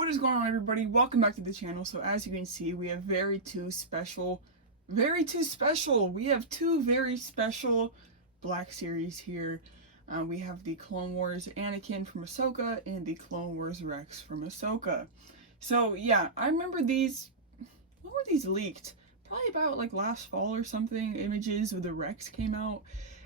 What is going on, everybody? Welcome back to the channel. So as you can see, we have two very special Black Series here. We have the Clone Wars Anakin from Ahsoka and the Clone Wars Rex from Ahsoka. So yeah, I remember these, when were these leaked? Probably about like last fall or something. Images of the Rex came out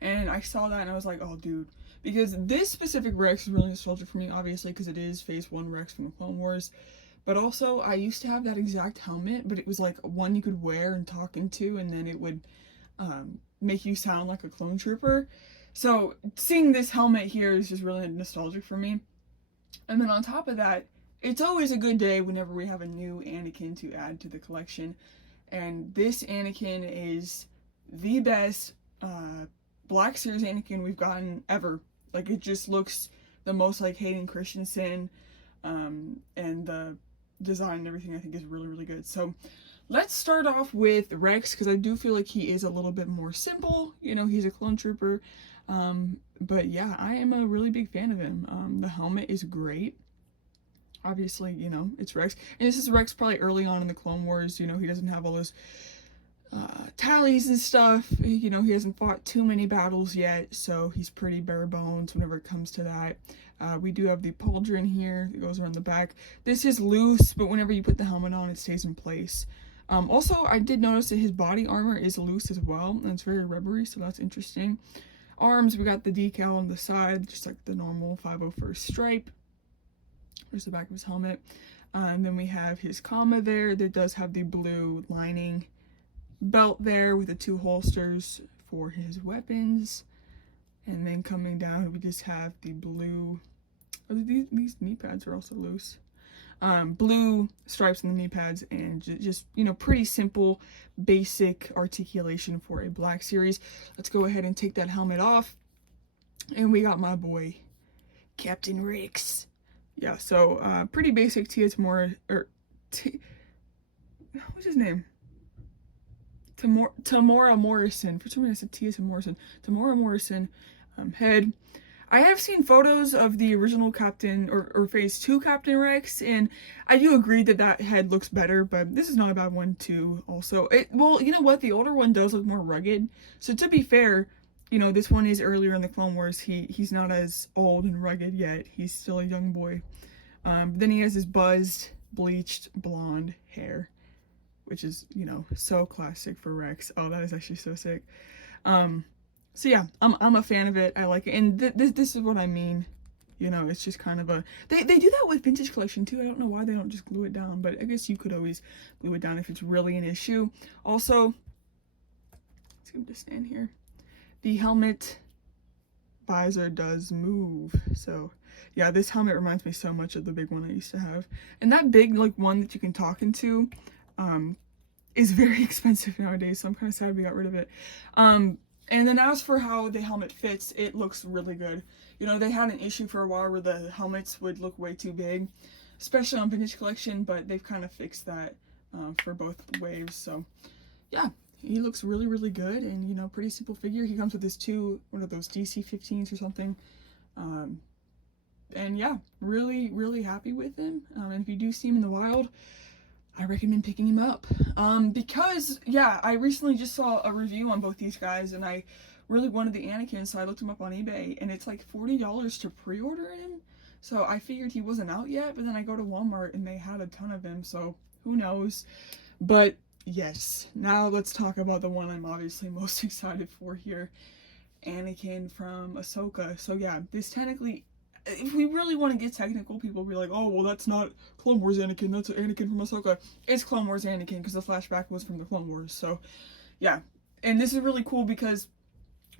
and I saw that and I was like, oh dude. Because this specific Rex is really nostalgic for me, obviously, because it is Phase 1 Rex from the Clone Wars. But also, I used to have that exact helmet, but it was like one you could wear and talk into, and then it would make you sound like a clone trooper. So, seeing this helmet here is just really nostalgic for me. And then on top of that, it's always a good day whenever we have a new Anakin to add to the collection. And this Anakin is the best Black Series Anakin we've gotten ever. Like, it just looks the most like Hayden Christensen, and the design and everything I think is really, really good. So let's start off with Rex, because I do feel like he is a little bit more simple. You know, he's a clone trooper. But yeah, I am a really big fan of him. The helmet is great. Obviously, you know, it's Rex. And this is Rex probably early on in the Clone Wars. You know, he doesn't have all those tallies and stuff. You know, he hasn't fought too many battles yet, so he's pretty bare bones whenever it comes to that. We do have the pauldron here that goes around the back. This is loose, but whenever you put the helmet on, it stays in place. Also, I did notice that his body armor is loose as well, and it's very rubbery, so that's interesting. Arms, we got the decal on the side, just like the normal 501st stripe. There's the back of his helmet. And then we have his comma there that does have the blue lining. Belt there with the two holsters for his weapons. And then coming down, we just have the blue, these knee pads are also loose. Blue stripes on the knee pads, and just, you know, pretty simple, basic articulation for a Black Series. Let's go ahead and take that helmet off. And we got my boy, Captain Rex. Yeah, so, pretty basic Tamora, what's his name? Tamora Morrison. For some reason I said Tia Morrison. Tamora Morrison head. I have seen photos of the original Captain, or Phase 2 Captain Rex, and I do agree that that head looks better, but this is not a bad one too, also. Well, you know what? The older one does look more rugged. So to be fair, you know, this one is earlier in the Clone Wars. He's not as old and rugged yet. He's still a young boy. Then he has his buzzed, bleached, blonde hair, which is, you know, so classic for Rex. Oh, that is actually so sick. So yeah, I'm a fan of it. I like it, and this is what I mean. You know, it's just kind of a they do that with vintage collection too. I don't know why they don't just glue it down, but I guess you could always glue it down if it's really an issue. Also, let's get him to stand here. The helmet visor does move, so yeah, this helmet reminds me so much of the big one I used to have, and that big like one that you can talk into is very expensive nowadays, so I'm kind of sad we got rid of it. And then as for how the helmet fits, it looks really good. You know, they had an issue for a while where the helmets would look way too big, especially on vintage collection, but they've kind of fixed that for both waves. So yeah, he looks really, really good, and, you know, pretty simple figure. He comes with his one of those DC-15s or something. And yeah, really, really happy with him. And if you do see him in the wild, I recommend picking him up, because, yeah, I recently just saw a review on both these guys, and I really wanted the Anakin, so I looked him up on eBay, and it's like $40 to pre-order him, so I figured he wasn't out yet, but then I go to Walmart, and they had a ton of him, so who knows. But yes, now let's talk about the one I'm obviously most excited for here, Anakin from Ahsoka. So yeah, this technically, if we really want to get technical, people will be like, oh, well, that's not Clone Wars Anakin, that's Anakin from Ahsoka. It's Clone Wars Anakin, because the flashback was from the Clone Wars, so, yeah. And this is really cool, because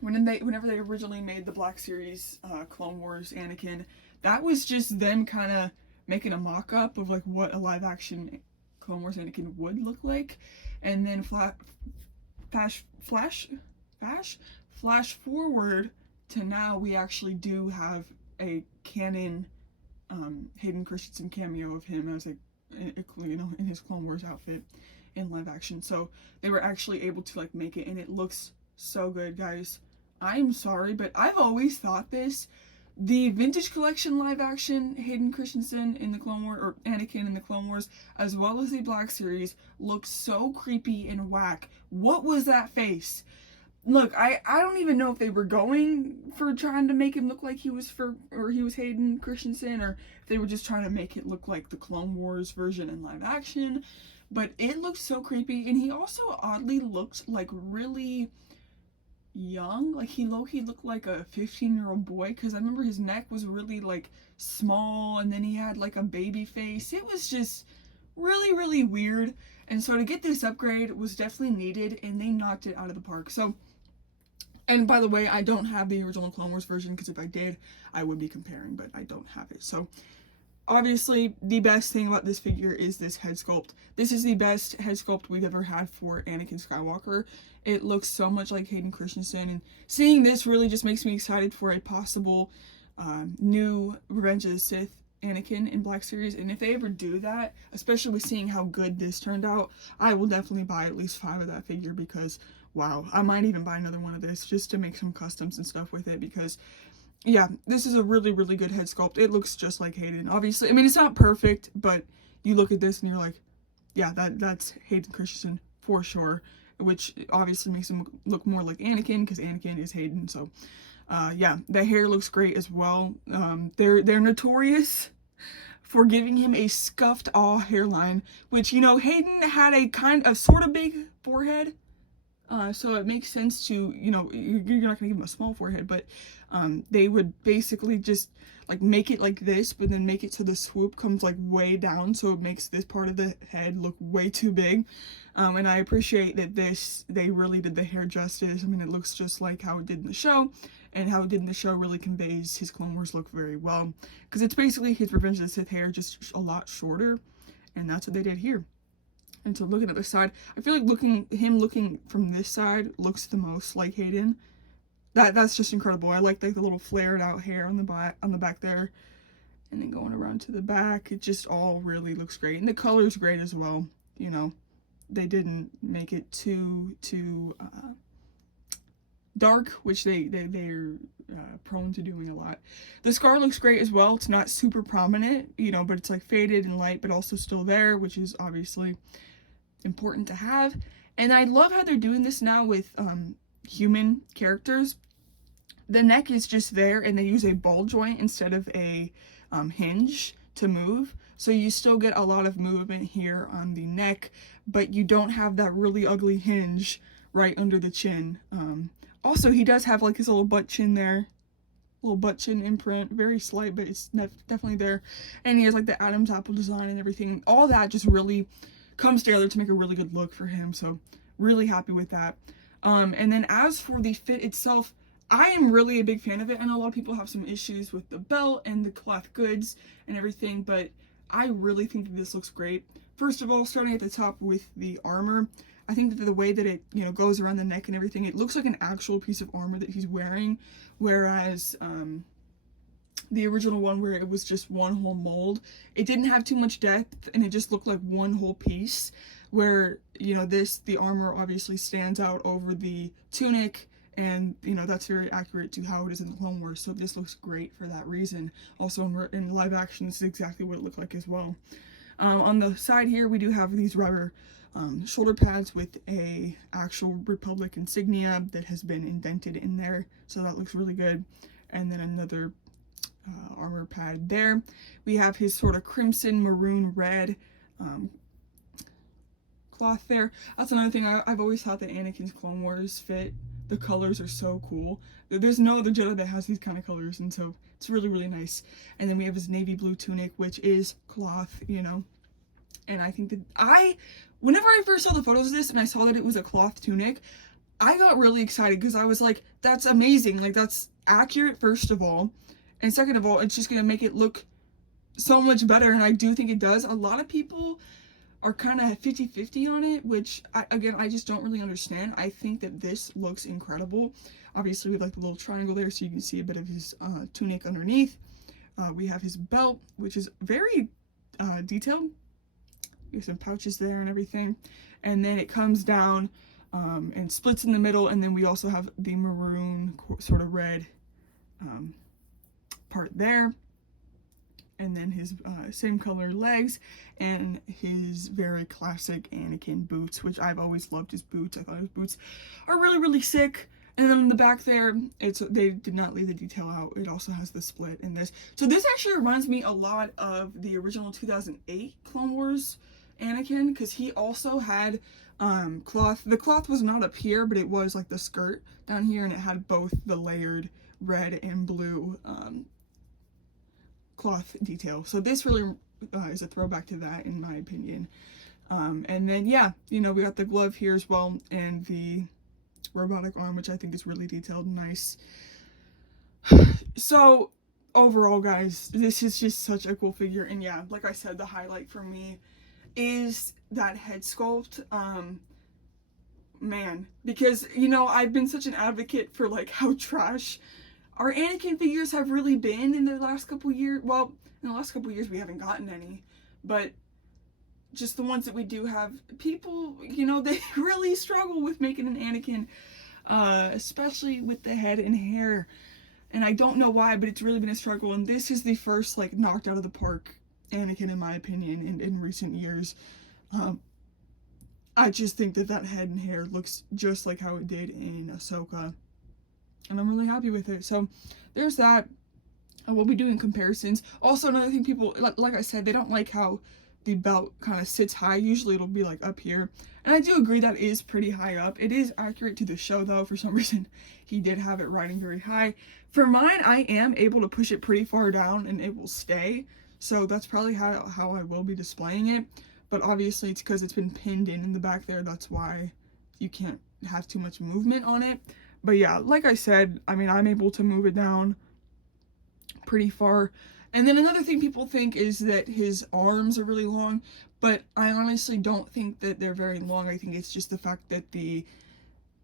whenever they originally made the Black Series Clone Wars Anakin, that was just them kind of making a mock-up of, like, what a live-action Clone Wars Anakin would look like, and then flash forward to now, we actually do have a canon Hayden Christensen cameo of him as you know, in his Clone Wars outfit in live action. So they were actually able to like make it, and it looks so good, guys. I'm sorry, but I've always thought this, The Vintage Collection live action Hayden Christensen in the Clone Wars, or Anakin in the Clone Wars, as well as the Black Series, looks so creepy and whack. What was that face? Look, I don't even know if they were going for trying to make him look like he was Hayden Christensen, or if they were just trying to make it look like the Clone Wars version in live action. But it looks so creepy, and he also oddly looks like really young. Like he low-key looked like a 15-year-old boy, because I remember his neck was really like small, and then he had like a baby face. It was just really, really weird. And so to get this upgrade was definitely needed, and they knocked it out of the park. So, and by the way, I don't have the original Clone Wars version, because if I did, I would be comparing, but I don't have it. So obviously, the best thing about this figure is this head sculpt. This is the best head sculpt we've ever had for Anakin Skywalker. It looks so much like Hayden Christensen, and seeing this really just makes me excited for a possible new Revenge of the Sith Anakin in Black Series. And if they ever do that, especially with seeing how good this turned out, I will definitely buy at least 5 of that figure, because wow, I might even buy another one of this just to make some customs and stuff with it, because yeah, this is a really, really good head sculpt. It looks just like Hayden. Obviously, I mean, it's not perfect, but you look at this and you're like, yeah, that's Hayden Christensen for sure, which obviously makes him look more like Anakin, because Anakin is Hayden. So yeah, the hair looks great as well. They're notorious for giving him a scuffed awe hairline, which, you know, Hayden had a kind of sort of big forehead. So it makes sense to, you know, you're not gonna give him a small forehead, but they would basically just like make it like this, but then make it so the swoop comes like way down, so it makes this part of the head look way too big. And I appreciate that they really did the hair justice. I mean, it looks just like how it did in the show, and how it did in the show really conveys his Clone Wars look very well, because it's basically his Revenge of the Sith hair, just a lot shorter, and that's what they did here. And so looking at the side, I feel like him looking from this side looks the most like Hayden. That's just incredible. I like the little flared out hair on the back there, and then going around to the back, it just all really looks great. And the color's great as well. You know, they didn't make it too dark, which they're prone to doing a lot. The scar looks great as well. It's not super prominent, you know, but it's like faded and light, but also still there, which is obviously important to have. And I love how they're doing this now with human characters. The neck is just there, and they use a ball joint instead of a hinge to move, so you still get a lot of movement here on the neck, but you don't have that really ugly hinge right under the chin. Also, he does have like his little butt chin there, little butt chin imprint, very slight, but it's definitely there. And he has like the Adam's apple design and everything. All that just really comes together to make a really good look for him, so really happy with that. And then as for the fit itself, I am really a big fan of it. I know a lot of people have some issues with the belt and the cloth goods and everything, but I really think that this looks great. First of all, starting at the top with the armor, I think that the way that it, you know, goes around the neck and everything, it looks like an actual piece of armor that he's wearing, whereas the original one, where it was just one whole mold, it didn't have too much depth, and it just looked like one whole piece, where, you know, the armor obviously stands out over the tunic, and, you know, that's very accurate to how it is in the Clone Wars, so this looks great for that reason. Also in live action, this is exactly what it looked like as well. On the side here, we do have these rubber shoulder pads with a actual Republic insignia that has been indented in there, so that looks really good. And then another armor pad there. We have his sort of crimson, maroon, red cloth there. That's another thing. I've always thought that Anakin's Clone Wars fit, the colors are so cool. There's no other Jedi that has these kind of colors, and so it's really, really nice. And then we have his navy blue tunic, which is cloth, you know. And I think that whenever I first saw the photos of this and I saw that it was a cloth tunic, I got really excited, because I was like, that's amazing. Like, that's accurate, first of all. And second of all, it's just going to make it look so much better, and I do think it does. A lot of people are kind of 50-50 on it, which, I just don't really understand. I think that this looks incredible. Obviously, we have like the little triangle there, so you can see a bit of his tunic underneath. We have his belt, which is very detailed. There's some pouches there and everything. And then it comes down and splits in the middle, and then we also have the maroon, sort of red part there. And then his same color legs and his very classic Anakin boots, which I've always loved his boots. I thought his boots are really, really sick. And then in the back there, they did not leave the detail out. It also has the split in this. So this actually reminds me a lot of the original 2008 Clone Wars Anakin, because he also had cloth. The cloth was not up here, but it was like the skirt down here, and it had both the layered red and blue cloth detail. So this really is a throwback to that, in my opinion. And then yeah, you know, we got the glove here as well, and the robotic arm, which I think is really detailed and nice. So overall, guys, this is just such a cool figure. And yeah, like I said, the highlight for me is that head sculpt. Man, because, you know, I've been such an advocate for like how trash our Anakin figures have really been in the last couple years. Well, in the last couple years we haven't gotten any, but just the ones that we do have, people, you know, they really struggle with making an Anakin, especially with the head and hair. And I don't know why, but it's really been a struggle. And this is the first, like, knocked out of the park Anakin, in my opinion, in recent years. I just think that head and hair looks just like how it did in Ahsoka. And I'm really happy with it. So there's that. We'll be doing comparisons. Also, another thing, people, like I said, they don't like how the belt kind of sits high. Usually it'll be like up here. And I do agree that is pretty high up. It is accurate to the show, though. For some reason, he did have it riding very high. For mine, I am able to push it pretty far down and it will stay. So that's probably how I will be displaying it. But obviously it's because it's been pinned in the back there. That's why you can't have too much movement on it. But yeah, like I said, I mean, I'm able to move it down pretty far. And then another thing people think is that his arms are really long, but I honestly don't think that they're very long. I think it's just the fact that the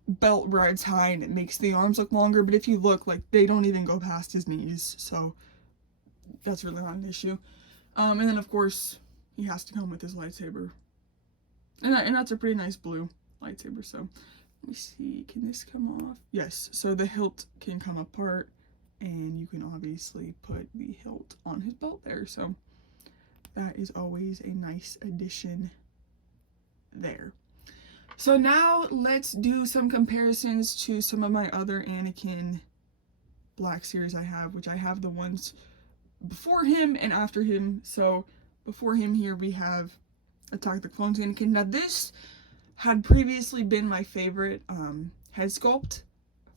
belt rides high and it makes the arms look longer. But if you look, like, they don't even go past his knees, so that's really not an issue. And then of course he has to come with his lightsaber, and that's a pretty nice blue lightsaber. So let me see, can this come off? Yes, so the hilt can come apart, and you can obviously put the hilt on his belt there. So that is always a nice addition there. So now let's do some comparisons to some of my other Anakin Black Series I have, which I have the ones before him and after him. So before him here we have Attack of the Clones Anakin. Now this had previously been my favorite head sculpt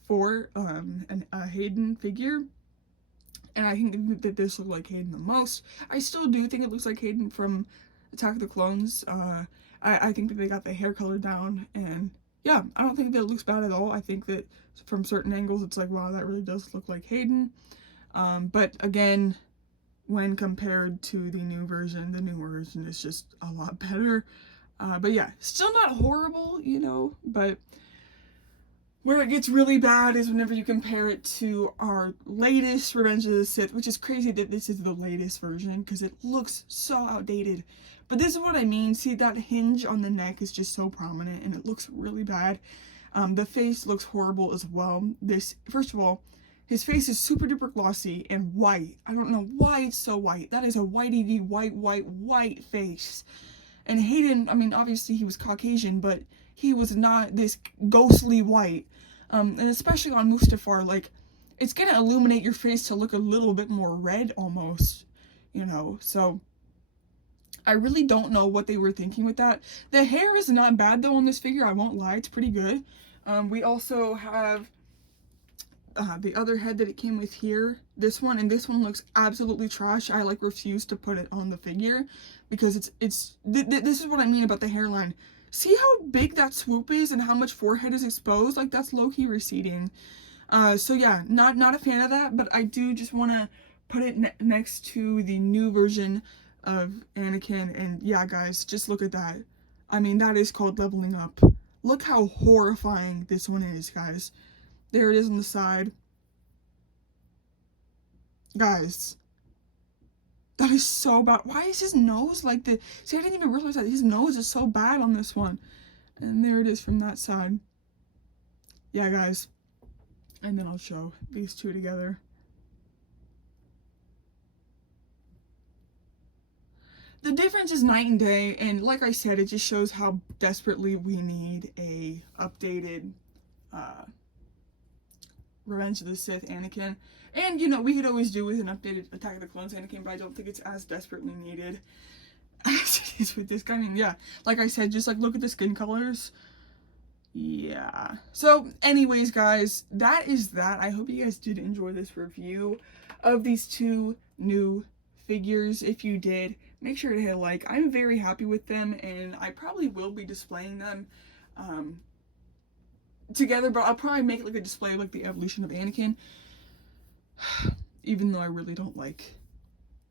for a Hayden figure, and I think that this looked like Hayden the most. I still do think it looks like Hayden from Attack of the Clones. I think that they got the hair color down, and yeah, I don't think that it looks bad at all. I think that from certain angles it's like, wow, that really does look like Hayden. But again, when compared to the new version is just a lot better. But yeah, still not horrible, you know, but where it gets really bad is whenever you compare it to our latest Revenge of the Sith, which is crazy that this is the latest version because it looks so outdated. But this is what I mean. See, that hinge on the neck is just so prominent and it looks really bad. The face looks horrible as well. First of all, his face is super duper glossy and white. I don't know why it's so white. That is a whitey white face. And Hayden, I mean, obviously he was Caucasian, but he was not this ghostly white. And especially on Mustafar, like, it's gonna illuminate your face to look a little bit more red almost, you know. So I really don't know what they were thinking with that. The hair is not bad though on this figure, I won't lie, it's pretty good. We also have the other head that it came with here, this one, and this one looks absolutely trash. I like refuse to put it on the figure because this is what I mean about the hairline. See how big that swoop is and how much forehead is exposed? Like, that's low-key receding. So yeah, not a fan of that, but I do just want to put it next to the new version of Anakin, and yeah, guys, just look at that. I mean, that is called leveling up. Look how horrifying this one is, guys. There it is on the side. Guys, that is so bad. Why is his nose like this? See, I didn't even realize that his nose is so bad on this one. And there it is from that side. Yeah, guys. And then I'll show these two together. the difference is night and day, and like I said, it just shows how desperately we need a updated Revenge of the Sith Anakin. And, you know, we could always do with an updated Attack of the Clones Anakin, but I don't think it's as desperately needed as it is with this guy. I mean, yeah, like I said, just, like, look at the skin colors. Yeah. So, anyways, guys, that is that. I hope you guys did enjoy this review of these two new figures. If you did, make sure to hit a like. I'm very happy with them, and I probably will be displaying them together, but I'll probably make like a display of like the evolution of Anakin, even though I really don't like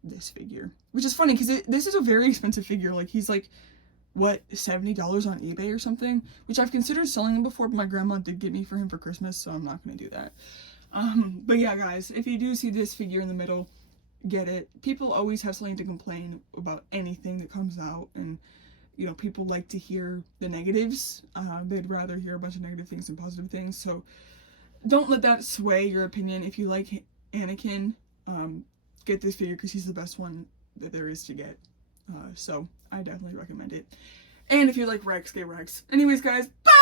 this figure, which is funny because this is a very expensive figure. Like, he's like, what, $70 on eBay or something, which I've considered selling him before, but my grandma did get me for him for Christmas, so I'm not going to do that. But yeah, guys, if you do see this figure in the middle, get it. People always have something to complain about anything that comes out, and you know, people like to hear the negatives. They'd rather hear a bunch of negative things than positive things, so don't let that sway your opinion. If you like Anakin, get this figure because he's the best one that there is to get. So I definitely recommend it. And if you like Rex, get Rex. Anyways, guys, bye!